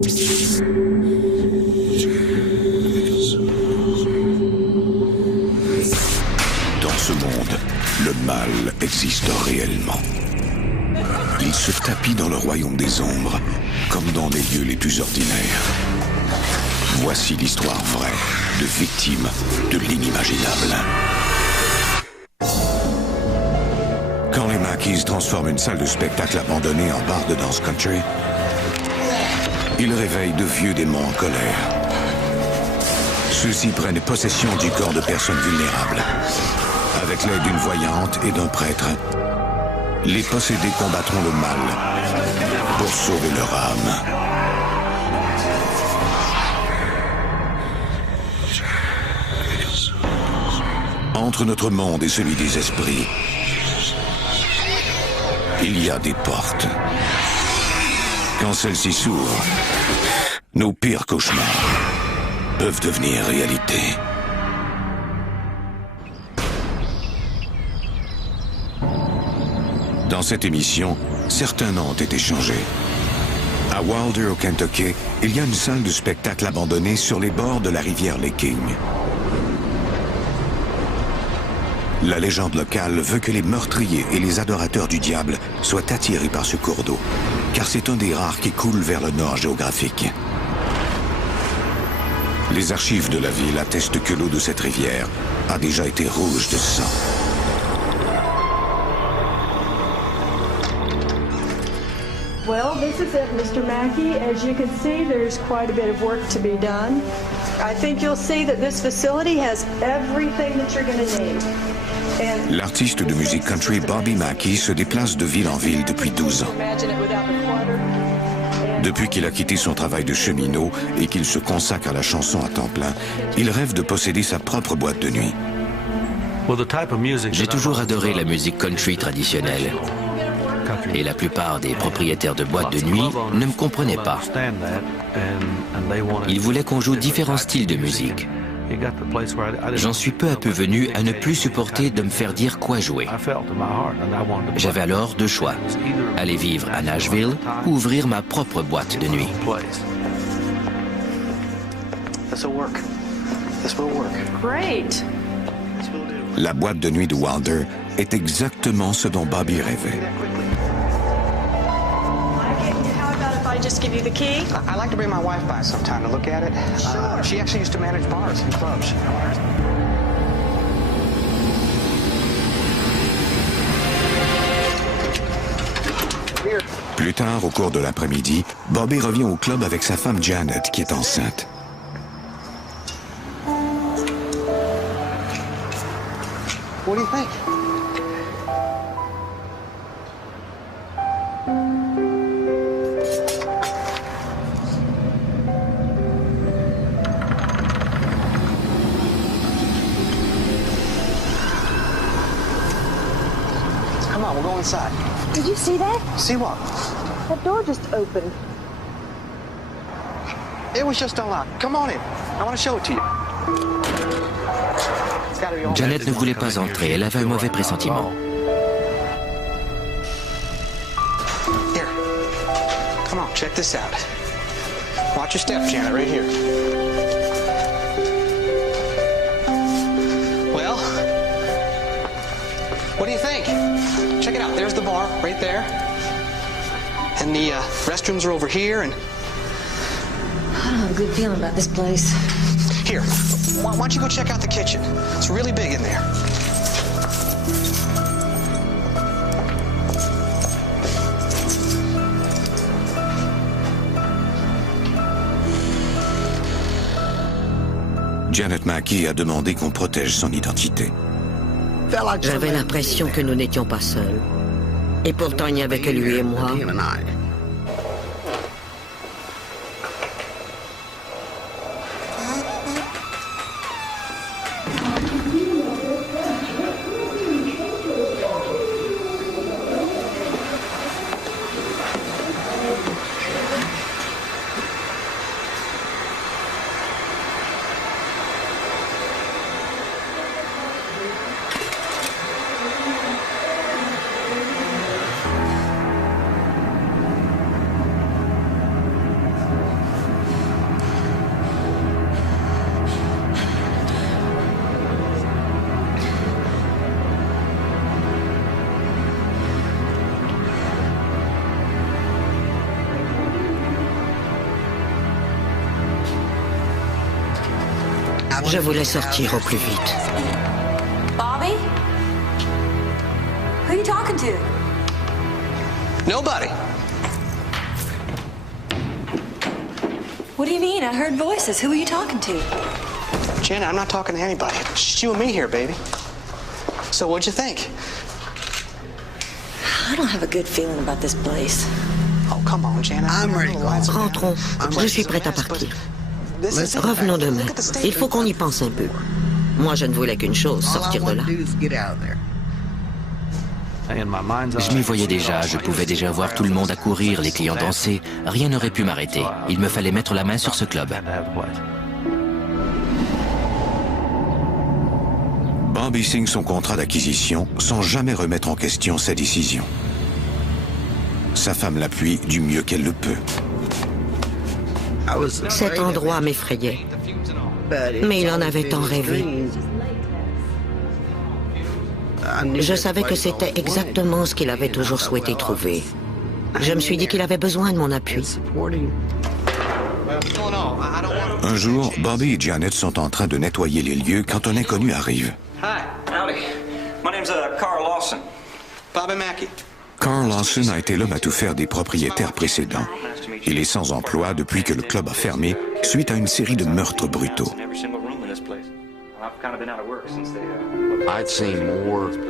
Dans ce monde, le mal existe réellement. Il se tapit dans le royaume des ombres, comme dans les lieux les plus ordinaires. Voici l'histoire vraie de victimes de l'inimaginable. Quand les Mackeys transforment une salle de spectacle abandonnée en bar de danse country, ils réveillent de vieux démons en colère. Ceux-ci prennent possession du corps de personnes vulnérables. Avec l'aide d'une voyante et d'un prêtre, les possédés combattront le mal pour sauver leur âme. Entre notre monde et celui des esprits, il y a des portes. Quand celles-ci s'ouvrent, nos pires cauchemars peuvent devenir réalité. Dans cette émission, certains noms ont été changés. À Wilder, au Kentucky, il y a une salle de spectacle abandonnée sur les bords de la rivière Licking. La légende locale veut que les meurtriers et les adorateurs du diable soient attirés par ce cours d'eau, car c'est un des rares qui coule vers le nord géographique. Les archives de la ville attestent que l'eau de cette rivière a déjà été rouge de sang. Well, this is it, Mr. Mackey. As you can see, there's quite a bit of work to be done. I think you'll see that this facility has everything that you're going to need. L'artiste de musique country Bobby Mackey se déplace de ville en ville depuis 12 ans. Depuis qu'il a quitté son travail de cheminot et qu'il se consacre à la chanson à temps plein, il rêve de posséder sa propre boîte de nuit. J'ai toujours adoré la musique country traditionnelle. Et la plupart des propriétaires de boîtes de nuit ne me comprenaient pas. Ils voulaient qu'on joue différents styles de musique. J'en suis peu à peu venu à ne plus supporter de me faire dire quoi jouer. J'avais alors deux choix, aller vivre à Nashville ou ouvrir ma propre boîte de nuit. La boîte de nuit de Wilder est exactement ce dont Bobby rêvait. Just give you the key? I'd like to bring my wife by sometime to look at it. Sure. She actually used to manage bars and clubs. Plus tard, au cours de l'après-midi, Bobby revient au club avec sa femme Janet, qui est enceinte. What do you think? Inside. Did you see that? See what? That door just opened. It was just unlocked. Come on in. I want to show it to you. Janet ne voulait pas entrer. Elle avait un mauvais pressentiment. Here. Come on, check this out. Watch your step, Janet, right here. Well, what do you think? Check it out. There's the bar right there. And the restrooms are over here. And I don't have a good feeling about this place. Here, why don't you go check out the kitchen? It's really big in there. Janet Mackey a demandé qu'on protège son identité. J'avais l'impression que nous n'étions pas seuls. Et pourtant, il n'y avait que lui et moi. Je voulais sortir au plus vite. Bobby? Who are you talking to? Nobody. What do you mean? I heard voices. Who are you talking to? Janet, I'm not talking to anybody. It's just you and me here, baby. So what'd you think? I don't have a good feeling about this place. Oh, come on, Janet. Rentrons. Je suis prête à partir. Revenons demain. Il faut qu'on y pense un peu. Moi, je ne voulais qu'une chose, sortir de là. Je m'y voyais déjà, je pouvais déjà voir tout le monde accourir, les clients danser. Rien n'aurait pu m'arrêter. Il me fallait mettre la main sur ce club. Bobby signe son contrat d'acquisition sans jamais remettre en question sa décision. Sa femme l'appuie du mieux qu'elle le peut. Cet endroit m'effrayait. Mais il en avait tant rêvé. Je savais que c'était exactement ce qu'il avait toujours souhaité trouver. Je me suis dit qu'il avait besoin de mon appui. Un jour, Bobby et Janet sont en train de nettoyer les lieux quand un inconnu arrive. Hi, howdy. My name's Carl Lawson. Bobby Mackey. Carl Lawson a été l'homme à tout faire des propriétaires précédents. Il est sans emploi depuis que le club a fermé suite à une série de meurtres brutaux.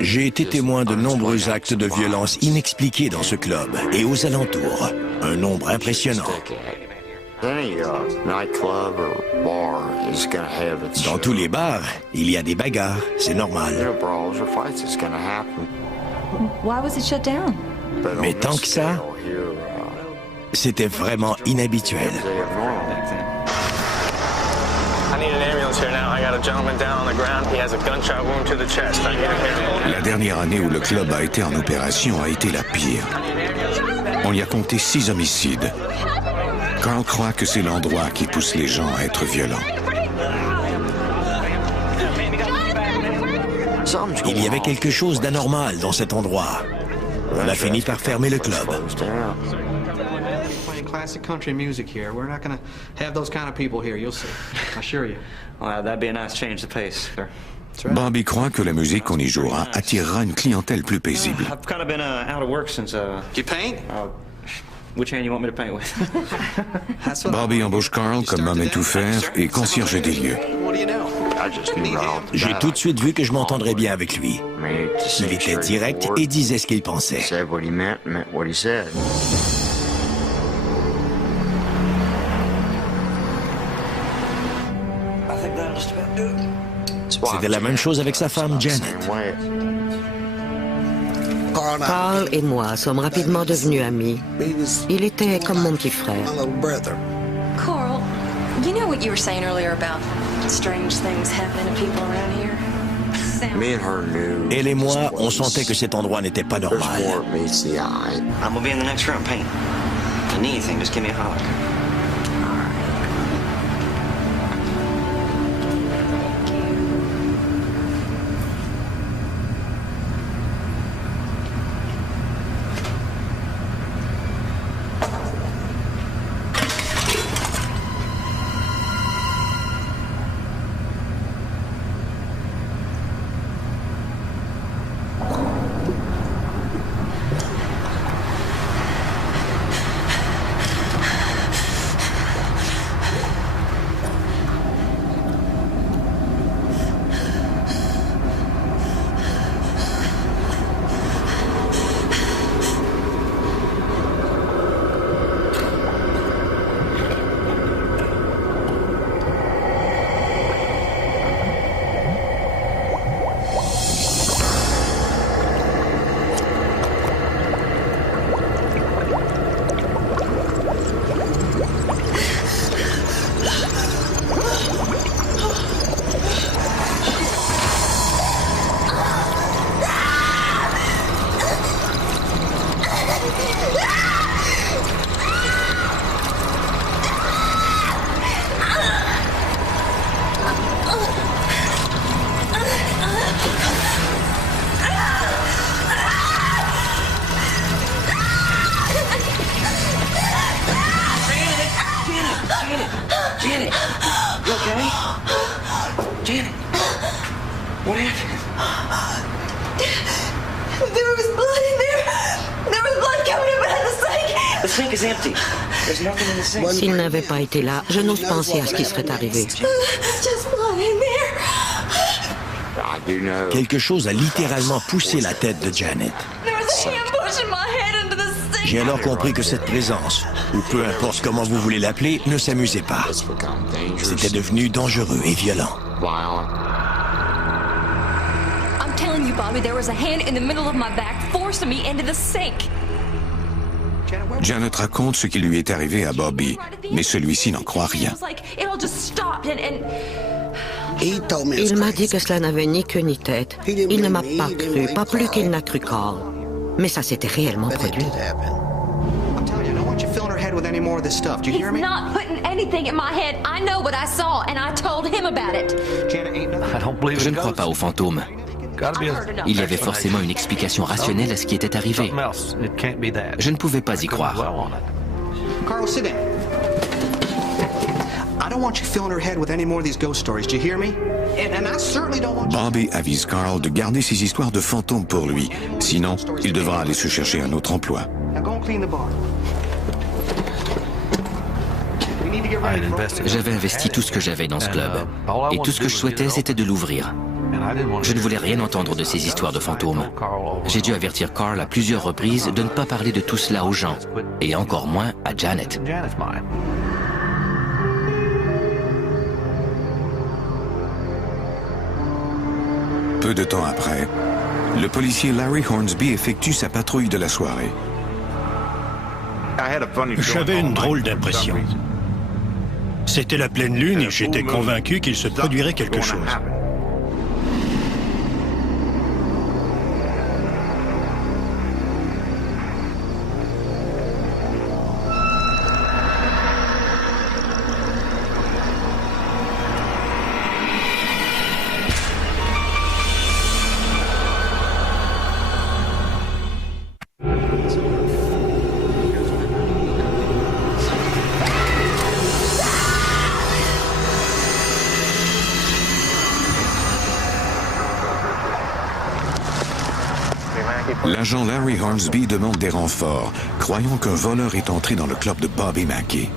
J'ai été témoin de nombreux actes de violence inexpliqués dans ce club et aux alentours. Un nombre impressionnant. Dans tous les bars, il y a des bagarres, c'est normal. Why was it shut down? Mais tant que ça, c'était vraiment inhabituel. La dernière année où le club a été en opération a été la pire. On y a compté 6 homicides. Carl croit que c'est l'endroit qui pousse les gens à être violents. Il y avait quelque chose d'anormal dans cet endroit. On a fini par fermer le club. Classic country music here. We're not going to have those kind of people here, you'll see. I assure you. Well, that'd be a nice change of pace, sir. Bobby croit que la musique qu'on y jouera attirera une clientèle plus paisible. I've kind of been out of work since. You paint? Which hand you want me to paint with? Bobby embauche Carl comme homme à tout faire et concierge des lieux. J'ai tout de suite vu que je m'entendrais bien avec lui. Il était direct et disait ce qu'il pensait. C'était la même chose avec sa femme, Janet. Carl et moi sommes rapidement devenus amis. Il était comme mon petit frère. Carl, you know what you were saying earlier about strange things happening to people around here? Elle et moi, on sentait que cet endroit n'était pas normal. I'm gonna be in the next room painting. If you need anything, just give me a holler. Janet, you okay? Janet, what happened? There was blood in there. There was blood coming up out of the sink. The sink is empty. There's nothing in the sink. S'il n'avait pas été là, je n'ose penser à ce qui serait arrivé. Just blood in there. Quelque chose a littéralement poussé la tête de Janet. There was a hand pushing my head into the sink. J'ai alors compris que cette présence, ou peu importe comment vous voulez l'appeler, ne s'amusait pas. C'était devenu dangereux et violent. I'm telling you, Bobby, there was a hand in the middle of my back forcing me into the sink. Janet raconte ce qui lui est arrivé à Bobby, mais celui-ci n'en croit rien. Il m'a dit que cela n'avait ni queue ni tête. Il ne m'a pas cru, pas plus qu'il n'a cru Carl. Mais ça s'était réellement produit. He's not putting anything in my head. I know what I saw, and I told him about it. Je ne crois pas aux fantômes. Il y avait forcément une explication rationnelle à ce qui était arrivé. Je ne pouvais pas y croire. Carl, sit in. I don't want you filling her head with any more of these ghost stories. Do you hear me? And I certainly don't want you... Bobby avise Carl de garder ses histoires de fantômes pour lui. Sinon, il devra aller se chercher un autre emploi. Now go and clean the bar. J'avais investi tout ce que j'avais dans ce club. Et tout ce que je souhaitais, c'était de l'ouvrir. Je ne voulais rien entendre de ces histoires de fantômes. J'ai dû avertir Carl à plusieurs reprises de ne pas parler de tout cela aux gens, et encore moins à Janet. Peu de temps après, le policier Larry Hornsby effectue sa patrouille de la soirée. J'avais une drôle d'impression. C'était la pleine lune et j'étais convaincu qu'il se produirait quelque chose. L'agent Larry Hornsby demande des renforts, croyant qu'un voleur est entré dans le club de Bobby Mackey.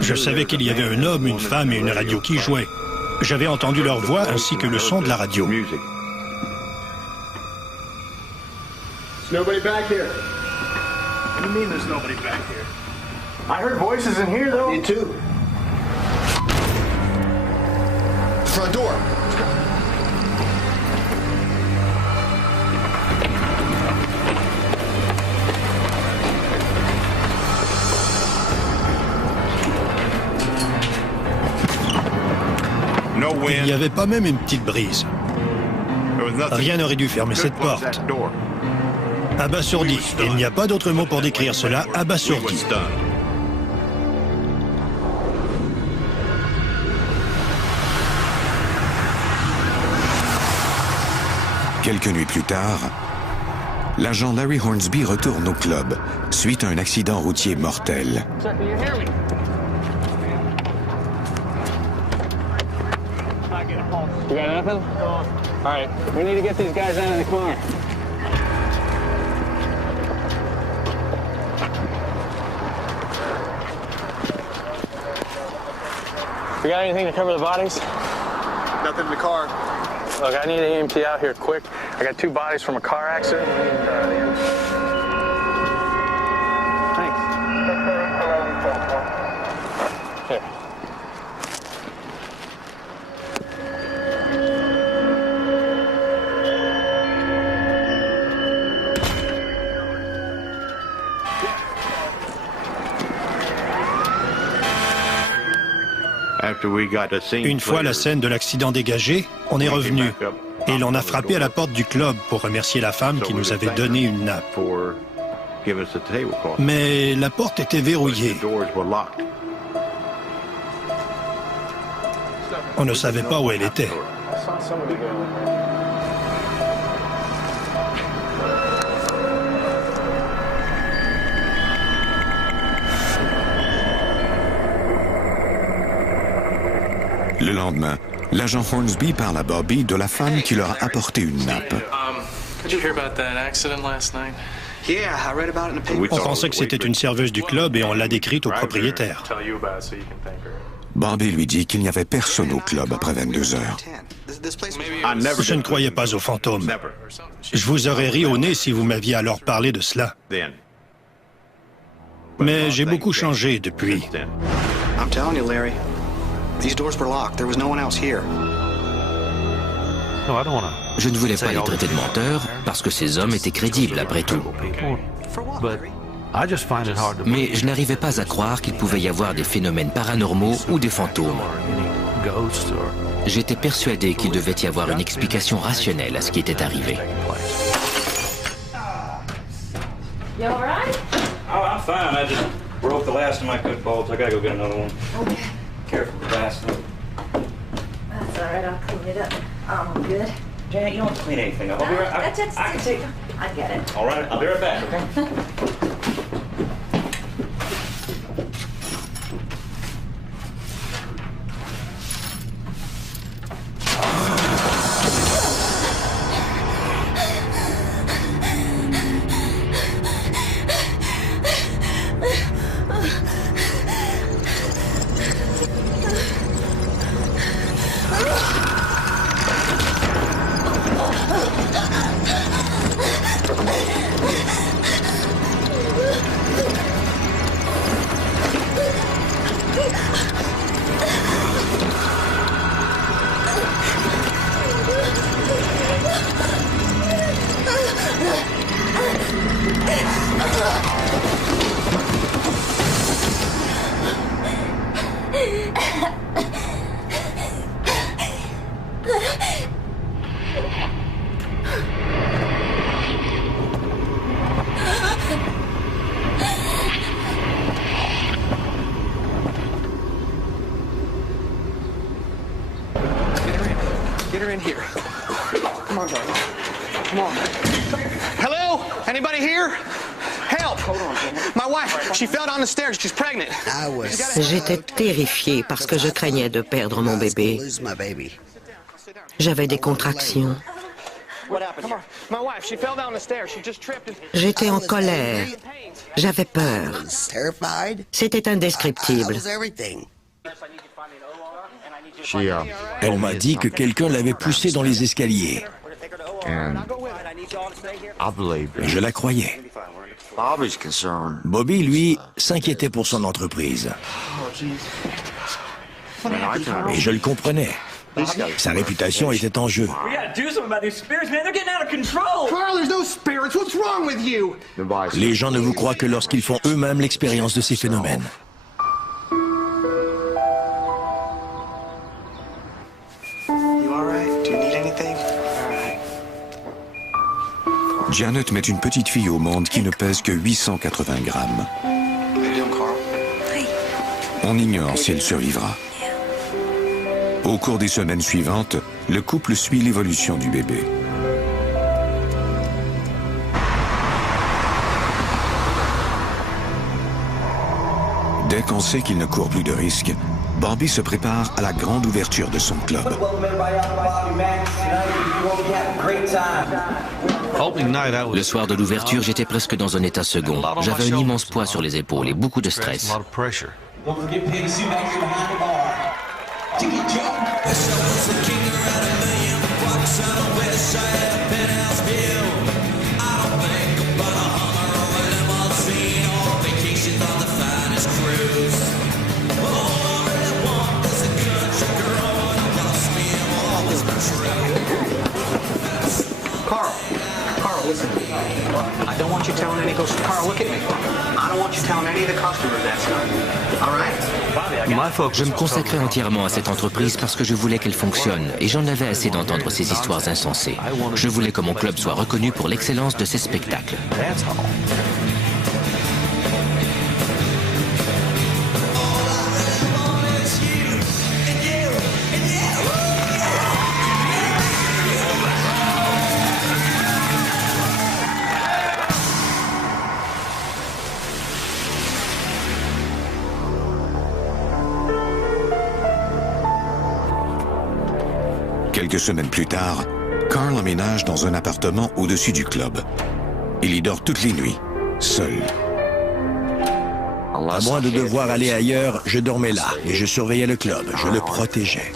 Je savais qu'il y avait un homme, une femme et une radio qui jouaient. J'avais entendu leur voix ainsi que le son de la radio. Nobody back here. What do you mean there's nobody back here? I heard voices in here, though. Me too. Front door. Let's go. Il n'y avait pas même une petite brise. Rien n'aurait dû fermer cette porte. Abasourdi. Il n'y a pas d'autre mot pour décrire cela. Abasourdi. Quelques nuits plus tard, l'agent Larry Hornsby retourne au club suite à un accident routier mortel. You got nothing? All right, we need to get these guys out of the car. We got anything to cover the bodies? Nothing in the car. Look, I need an EMT out here quick. I got 2 bodies from a car accident. Thanks. Here. Une fois la scène de l'accident dégagée, on est revenu et l'on a frappé à la porte du club pour remercier la femme qui nous avait donné une nappe. Mais la porte était verrouillée. On ne savait pas où elle était. Le lendemain, l'agent Hornsby parle à Bobby de la femme qui leur a apporté une nappe. On pensait que c'était une serveuse du club et on l'a décrite au propriétaire. Bobby lui dit qu'il n'y avait personne au club après 22 heures. Je ne croyais pas aux fantômes. Je vous aurais ri au nez si vous m'aviez alors parlé de cela. Mais j'ai beaucoup changé depuis. I'm telling you, Larry. These doors were locked. There was no one else here. Je ne voulais pas les traiter de menteurs parce que ces hommes étaient crédibles après tout. Mais je n'arrivais pas à croire qu'il pouvait y avoir des phénomènes paranormaux ou des fantômes. J'étais persuadé qu'il devait y avoir une explication rationnelle à ce qui était arrivé. You all right? Oh, I'm fine. I just broke the last of my good bolts. I gotta go get another one. Okay. Careful with that. That's all right. I'll clean it up. I'm good. Janet, you don't have to clean anything up. I'll be right back. I can take it. I get it. All right, I'll be right back, okay? Get her in here. Come on, darling. Come on. Hello? Anybody here? Help! My wife, she fell down the stairs. She's pregnant. J'étais terrifiée parce que je craignais de perdre mon bébé. J'avais des contractions. J'étais en colère. J'avais peur. C'était indescriptible. Elle m'a dit que quelqu'un l'avait poussée dans les escaliers. Et je la croyais. Bobby, lui, s'inquiétait pour son entreprise. Et je le comprenais. Sa réputation était en jeu. Les gens ne vous croient que lorsqu'ils font eux-mêmes l'expérience de ces phénomènes. Janet met une petite fille au monde qui ne pèse que 880 grammes. On ignore si elle survivra. Au cours des semaines suivantes, le couple suit l'évolution du bébé. Dès qu'on sait qu'il ne court plus de risques, Bobby se prépare à la grande ouverture de son club. Le soir de l'ouverture, j'étais presque dans un état second. J'avais un immense poids sur les épaules et beaucoup de stress. Carl, listen. I don't want you telling any ghosts. Carl, look at me. I don't want you telling any of the customers that stuff. All right? Je me consacrais entièrement à cette entreprise parce que je voulais qu'elle fonctionne et j'en avais assez d'entendre ces histoires insensées. Je voulais que mon club soit reconnu pour l'excellence de ses spectacles. Quelques semaines plus tard, Carl emménage dans un appartement au-dessus du club. Il y dort toutes les nuits, seul. À moins de devoir aller ailleurs, je dormais là et je surveillais le club, je le protégeais.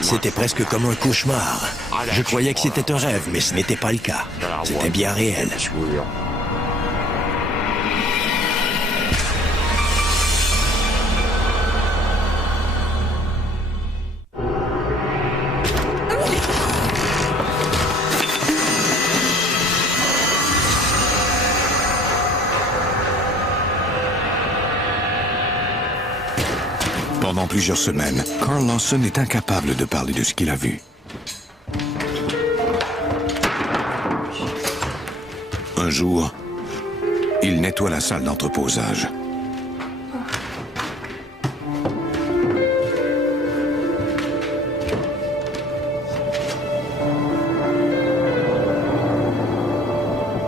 C'était presque comme un cauchemar. Je croyais que c'était un rêve, mais ce n'était pas le cas. C'était bien réel. Pendant plusieurs semaines, Carl Lawson est incapable de parler de ce qu'il a vu. Un jour, il nettoie la salle d'entreposage.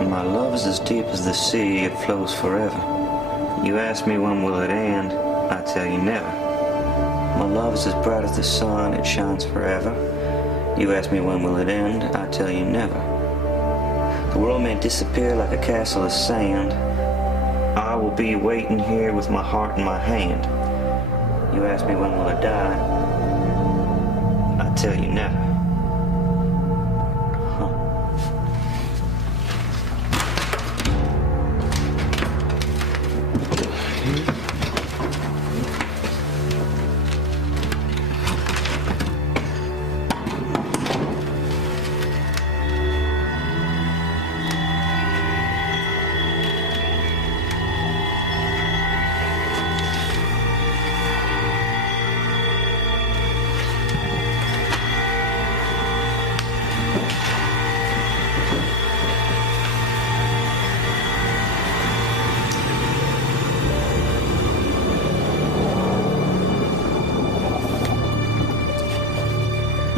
My love is as deep as the sea, it flows forever. You ask me when will it end, I tell you never. My love is as bright as the sun, it shines forever. You ask me when will it end, I tell you never. The world may disappear like a castle of sand. I will be waiting here with my heart in my hand. You ask me when will I die, I tell you never.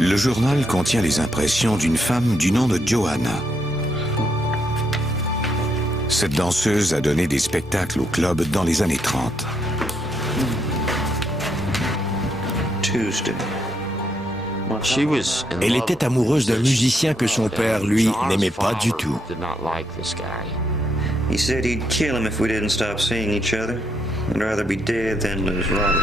Le journal contient les impressions d'une femme du nom de Joanna. Cette danseuse a donné des spectacles au club dans les années 30. Elle était amoureuse d'un musicien que son père, lui, n'aimait pas du tout. He said he'd kill him if we didn't stop seeing each other. I'd rather be dead than lose Robert.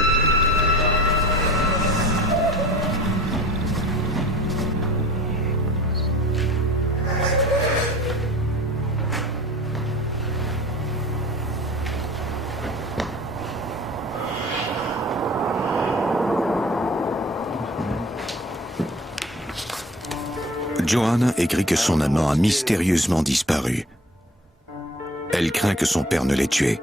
Joanna écrit que son amant a mystérieusement disparu. Elle craint que son père ne l'ait tué.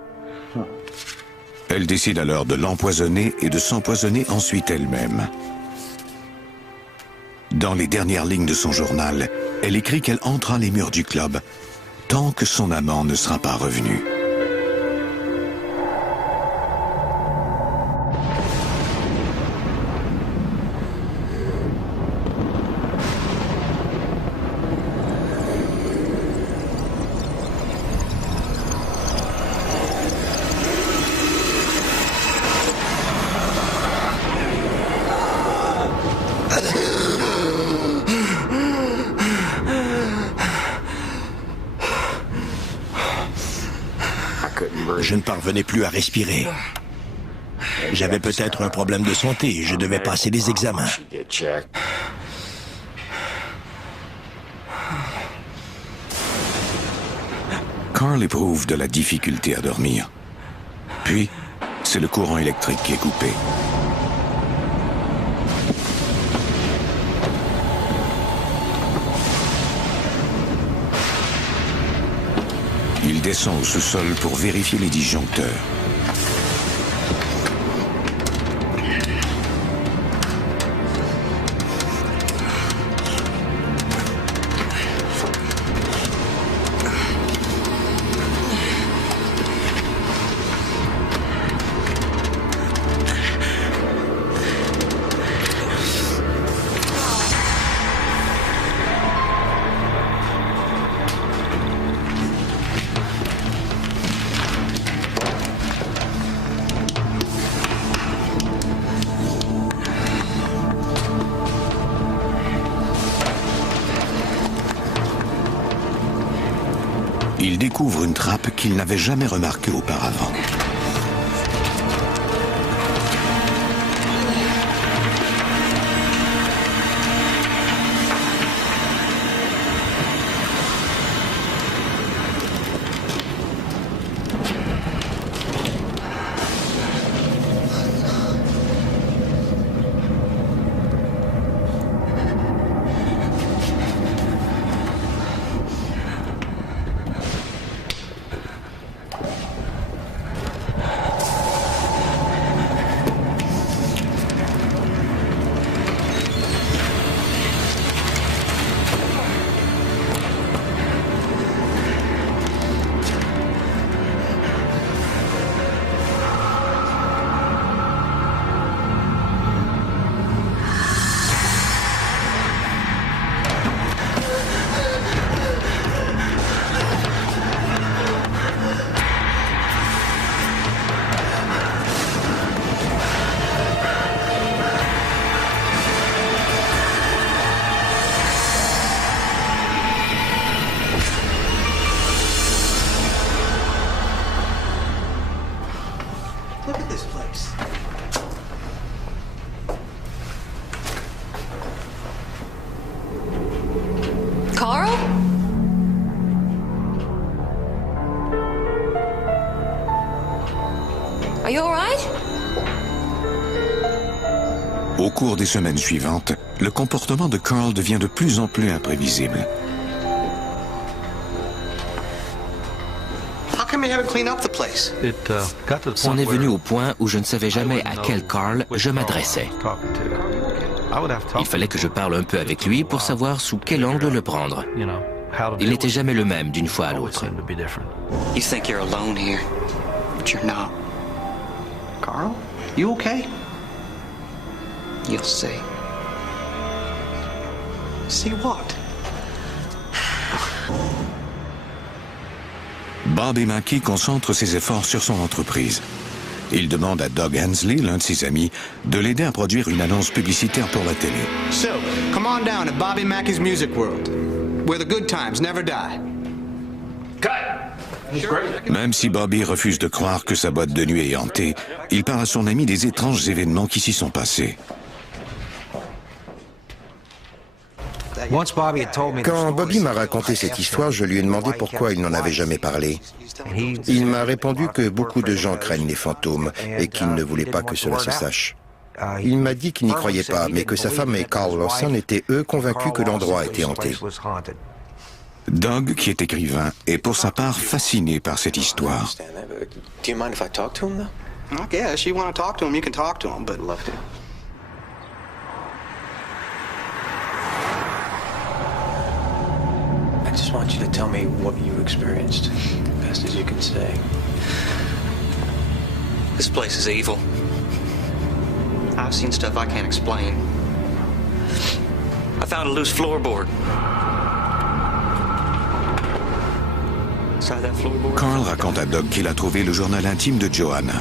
Elle décide alors de l'empoisonner et de s'empoisonner ensuite elle-même. Dans les dernières lignes de son journal, elle écrit qu'elle entrera les murs du club tant que son amant ne sera pas revenu. Je ne parvenais plus à respirer. J'avais peut-être un problème de santé, je devais passer des examens. Carl éprouve de la difficulté à dormir. Puis, c'est le courant électrique qui est coupé. Il descend au sous-sol pour vérifier les disjoncteurs. Il découvre une trappe qu'il n'avait jamais remarquée auparavant. Carl? Are you all right? Au cours des semaines suivantes, le comportement de Carl devient de plus en plus imprévisible. C'en est venu au point où je ne savais jamais à quel Carl je m'adressais. Il fallait que je parle un peu avec lui pour savoir sous quel angle le prendre. Il n'était jamais le même d'une fois à l'autre. You think you're alone here, but you're not. Carl, you okay? You'll see. See what? Bobby Mackey concentre ses efforts sur son entreprise. Il demande à Doug Hensley, l'un de ses amis, de l'aider à produire une annonce publicitaire pour la télé. So, come on down to Bobby Mackey's Music World, where the good times never die. Même si Bobby refuse de croire que sa boîte de nuit est hantée, il parle à son ami des étranges événements qui s'y sont passés. Quand Bobby m'a raconté cette histoire, je lui ai demandé pourquoi il n'en avait jamais parlé. Il m'a répondu que beaucoup de gens craignent les fantômes et qu'il ne voulait pas que cela se sache. Il m'a dit qu'il n'y croyait pas, mais que sa femme et Carl Lawson étaient eux convaincus que l'endroit était hanté. Doug, qui est écrivain, est pour sa part fasciné par cette histoire. Do you mind if I talk to him, though? Okay, if you want to talk to him, you can talk to him, but love to. I just want you to tell me what you experienced, best as you can say. This place is evil. I've seen stuff I can't explain. I found a loose floorboard. Carl raconte à Doug qu'il a trouvé le journal intime de Joanna.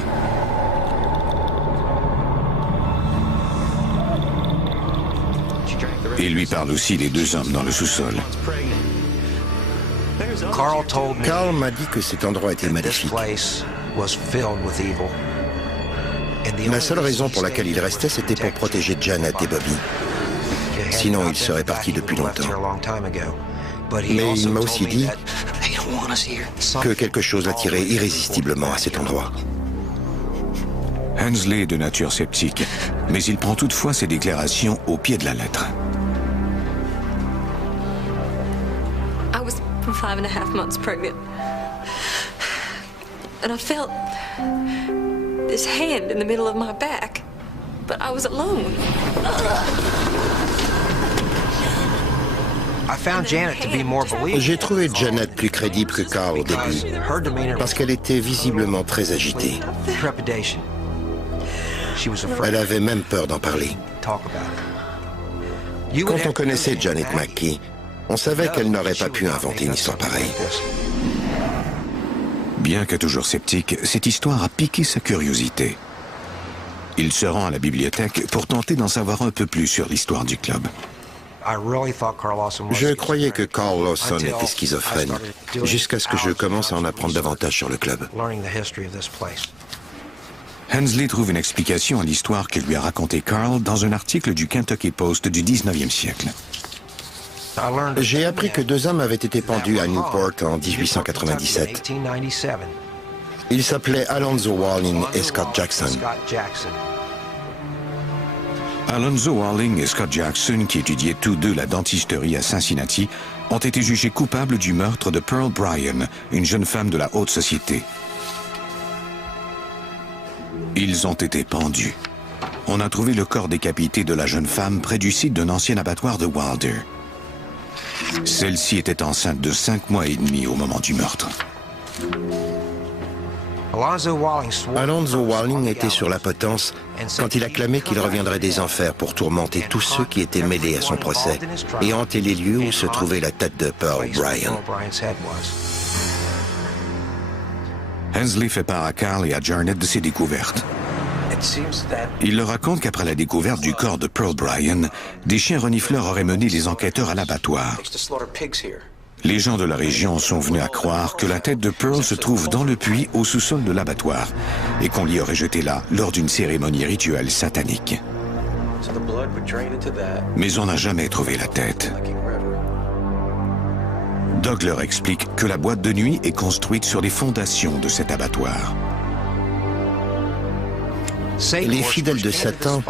Il lui parle aussi des deux hommes dans le sous-sol. Carl m'a dit que cet endroit était maléfique. La seule raison pour laquelle il restait, c'était pour protéger Janet et Bobby. Sinon, il serait parti depuis longtemps. Mais il m'a aussi dit que quelque chose l'attirait irrésistiblement à cet endroit. Hensley est de nature sceptique, mais il prend toutefois ses déclarations au pied de la lettre. I was 5.5 months pregnant. And I felt this hand in the middle of my back, but I was alone. J'ai trouvé Janet plus crédible que Carl au début, parce qu'elle était visiblement très agitée. Elle avait même peur d'en parler. Quand on connaissait Janet Mackey, on savait qu'elle n'aurait pas pu inventer une histoire pareille. Bien que toujours sceptique, cette histoire a piqué sa curiosité. Il se rend à la bibliothèque pour tenter d'en savoir un peu plus sur l'histoire du club. Je croyais que Carl Lawson était schizophrène, jusqu'à ce que je commence à en apprendre davantage sur le club. Hensley trouve une explication à l'histoire que lui a racontée Carl dans un article du Kentucky Post du 19e siècle. J'ai appris que deux hommes avaient été pendus à Newport en 1897. Ils s'appelaient Alonzo Walling et Scott Jackson. Alonzo Walling et Scott Jackson, qui étudiaient tous deux la dentisterie à Cincinnati, ont été jugés coupables du meurtre de Pearl Bryan, une jeune femme de la haute société. Ils ont été pendus. On a trouvé le corps décapité de la jeune femme près du site d'un ancien abattoir de Wilder. Celle-ci était enceinte de 5 mois et demi au moment du meurtre. Alonzo Walling était sur la potence quand il a clamé qu'il reviendrait des enfers pour tourmenter tous ceux qui étaient mêlés à son procès et hanter les lieux où se trouvait la tête de Pearl Bryan. Hensley fait part à Carl et à Janet de ses découvertes. Il leur raconte qu'après la découverte du corps de Pearl Bryan, des chiens renifleurs auraient mené les enquêteurs à l'abattoir. Les gens de la région sont venus à croire que la tête de Pearl se trouve dans le puits au sous-sol de l'abattoir et qu'on l'y aurait jetée là lors d'une cérémonie rituelle satanique. Mais on n'a jamais trouvé la tête. Doug leur explique que la boîte de nuit est construite sur les fondations de cet abattoir. Les fidèles de Satan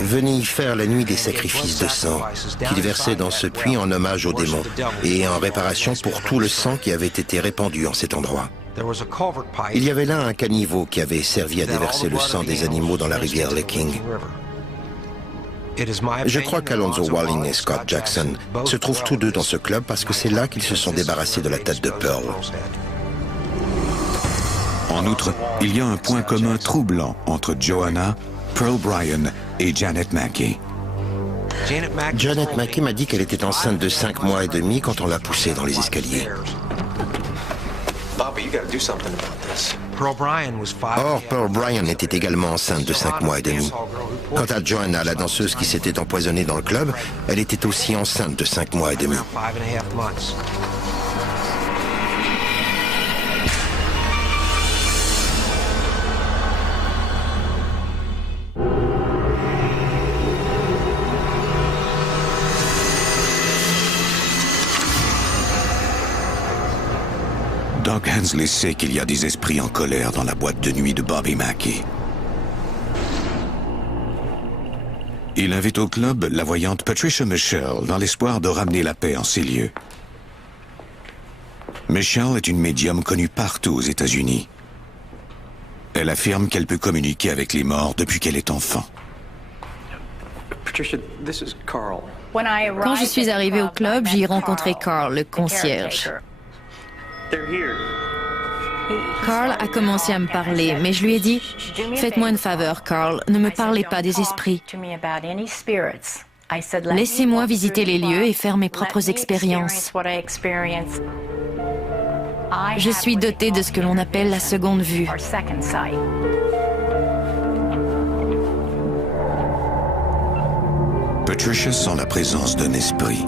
venaient y faire la nuit des sacrifices de sang qu'ils versaient dans ce puits en hommage aux démons et en réparation pour tout le sang qui avait été répandu en cet endroit. Il y avait là un caniveau qui avait servi à déverser le sang des animaux dans la rivière Licking. Je crois qu'Alonzo Walling et Scott Jackson se trouvent tous deux dans ce club parce que c'est là qu'ils se sont débarrassés de la tête de Pearl. En outre, il y a un point commun troublant entre Joanna, Pearl Bryan et Janet Mackey. Janet Mackey m'a dit qu'elle était enceinte de 5 mois et demi quand on l'a poussée dans les escaliers. Or, Pearl Bryan était également enceinte de 5 mois et demi. Quant à Joanna, la danseuse qui s'était empoisonnée dans le club, elle était aussi enceinte de 5 mois et demi. Doug Hensley sait qu'il y a des esprits en colère dans la boîte de nuit de Bobby Mackey. Il invite au club la voyante Patricia Michelle dans l'espoir de ramener la paix en ces lieux. Michelle est une médium connue partout aux États-Unis. Elle affirme qu'elle peut communiquer avec les morts depuis qu'elle est enfant. Patricia, this is Carl. Quand je suis arrivée au club, j'y ai rencontré Carl, le concierge. Carl a commencé à me parler, mais je lui ai dit « Faites-moi une faveur, Carl, ne me parlez pas des esprits. Laissez-moi visiter les lieux et faire mes propres expériences. Je suis dotée de ce que l'on appelle la seconde vue. » Patricia sent la présence d'un esprit.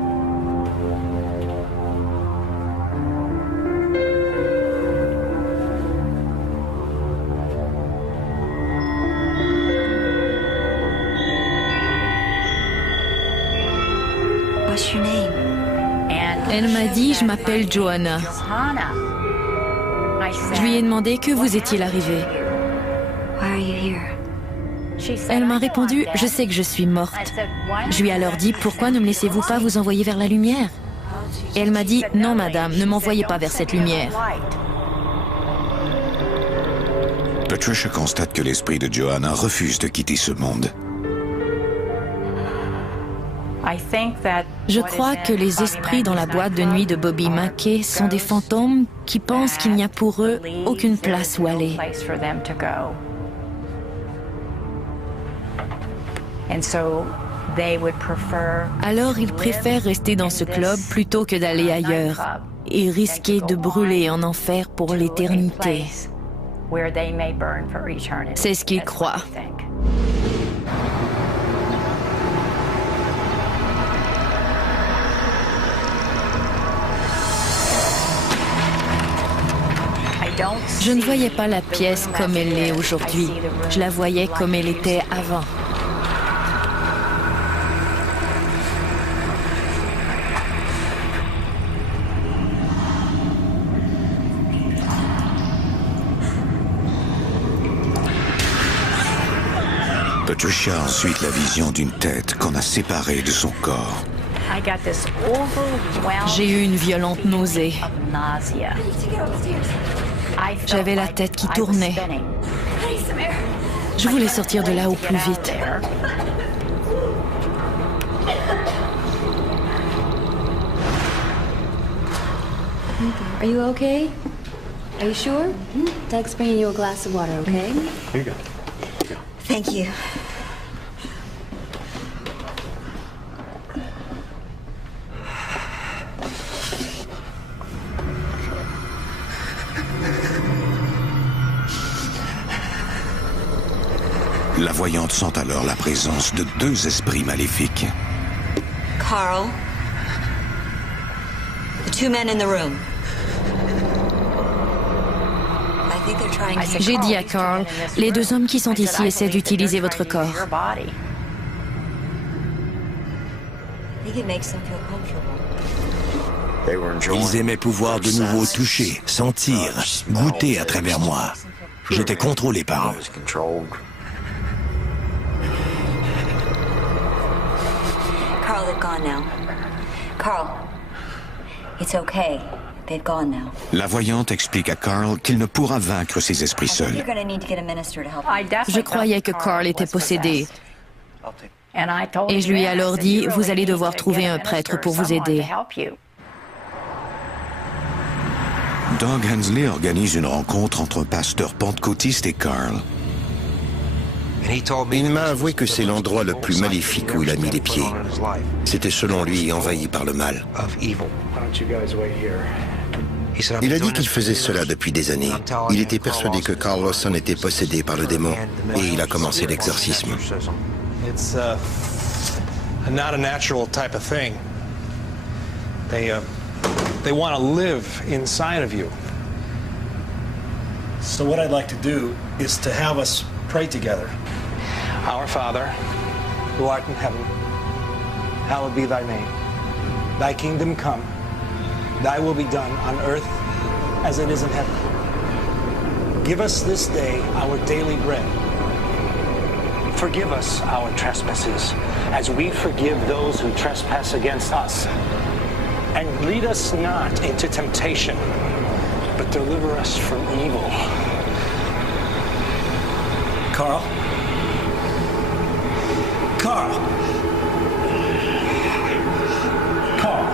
Elle m'a dit « Je m'appelle Joanna ». Je lui ai demandé que vous est-il arrivé. Elle m'a répondu « Je sais que je suis morte ». Je lui ai alors dit « Pourquoi ne me laissez-vous pas vous envoyer vers la lumière ?» Et elle m'a dit « Non, madame, ne m'envoyez pas vers cette lumière ». Patricia constate que l'esprit de Joanna refuse de quitter ce monde. Je crois que les esprits dans la boîte de nuit de Bobby Mackey sont des fantômes qui pensent qu'il n'y a pour eux aucune place où aller. Alors ils préfèrent rester dans ce club plutôt que d'aller ailleurs et risquer de brûler en enfer pour l'éternité. C'est ce qu'ils croient. Je ne voyais pas la pièce comme elle est aujourd'hui. Je la voyais comme elle était avant. Patricia a ensuite la vision d'une tête qu'on a séparée de son corps. J'ai eu une violente nausée. J'avais la tête qui tournait. Je voulais sortir de là au plus vite. Are you okay? Are you sure? Doug's bringing you a glass of water, okay? Here you go. Thank you. La voyante sent alors la présence de deux esprits maléfiques. Carl, the two men in the room. J'ai dit à Carl, les deux hommes qui sont ici essaient d'utiliser votre corps. Ils aimaient pouvoir de nouveau toucher, sentir, goûter à travers moi. J'étais contrôlé par eux. Carl, they've gone now. Carl, it's okay. They've gone now. La voyante explique à Carl qu'il ne pourra vaincre ses esprits seuls. You're gonna need to get a minister to help. Je croyais que Carl était possédé. Et je lui ai alors dit, vous allez devoir trouver un prêtre pour vous aider. Doug Hensley organise une rencontre entre un pasteur pentecôtiste et Carl. Il m'a avoué que c'est l'endroit le plus maléfique où il a mis les pieds. C'était selon lui envahi par le mal. Il a dit qu'il faisait cela depuis des années. Il était persuadé que Carl Lawson était possédé par le démon et il a commencé l'exorcisme. It's not a natural type of thing. They want to live inside of you. So what I'd like to do is to have us pray together. Our Father, who art in heaven, hallowed be thy name. Thy kingdom come. Thy will be done on earth as it is in heaven. Give us this day our daily bread. Forgive us our trespasses, as we forgive those who trespass against us. And lead us not into temptation, but deliver us from evil. Carl? Carl? Carl?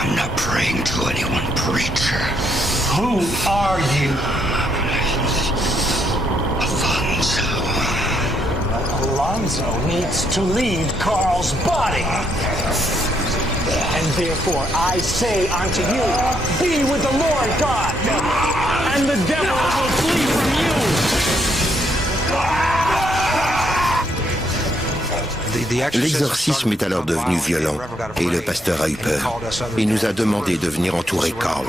I'm not praying to anyone, preacher. Who are you? Alonzo needs to leave Carl's body. And therefore I say unto you, be with the Lord God, and the devil will flee from you. L'exorcisme est alors devenu violent et le pasteur a eu peur. Il nous a demandé de venir entourer Carl.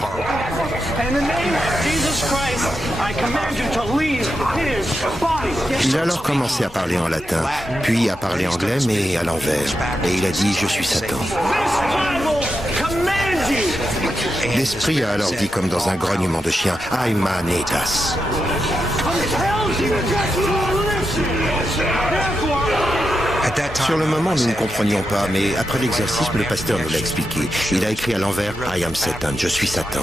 Il a alors commencé à parler en latin, puis à parler anglais, mais à l'envers. Et il a dit « Je suis Satan ». L'esprit a alors dit comme dans un grognement de chien « Aiman etas ». Sur le moment, nous ne comprenions pas, mais après l'exorcisme, le pasteur nous l'a expliqué. Il a écrit à l'envers « I am Satan », « Je suis Satan ».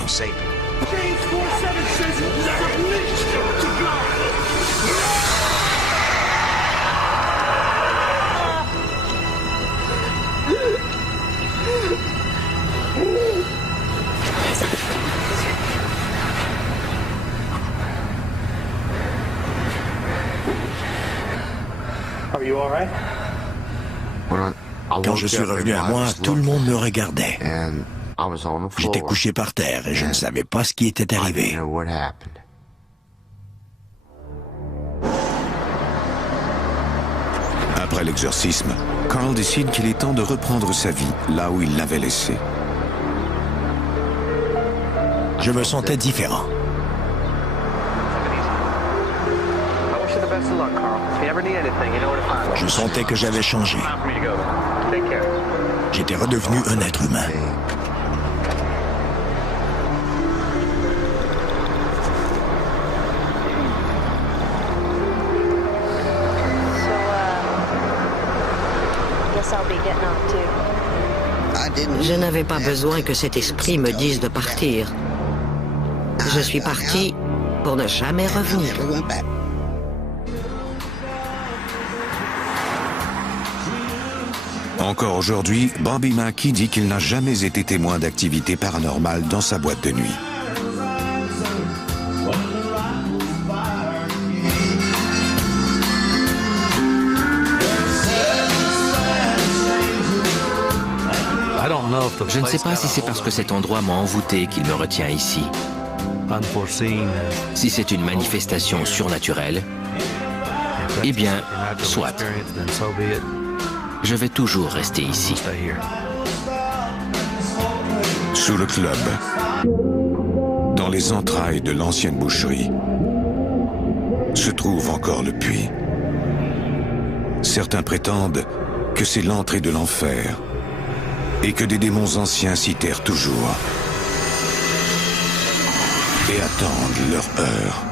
Quand je suis revenu à moi, tout le monde me regardait. J'étais couché par terre et je ne savais pas ce qui était arrivé. Après l'exorcisme, Carl décide qu'il est temps de reprendre sa vie là où il l'avait laissée. Je me sentais différent. Je sentais que j'avais changé. J'étais redevenu un être humain. Je n'avais pas besoin que cet esprit me dise de partir. Je suis parti pour ne jamais revenir. Encore aujourd'hui, Bobby Mackey dit qu'il n'a jamais été témoin d'activités paranormales dans sa boîte de nuit. Je ne sais pas si c'est parce que cet endroit m'a envoûté qu'il me retient ici. Si c'est une manifestation surnaturelle, eh bien, soit. Je vais toujours rester ici. Sous le club, dans les entrailles de l'ancienne boucherie, se trouve encore le puits. Certains prétendent que c'est l'entrée de l'enfer et que des démons anciens s'y terrent toujours et attendent leur heure.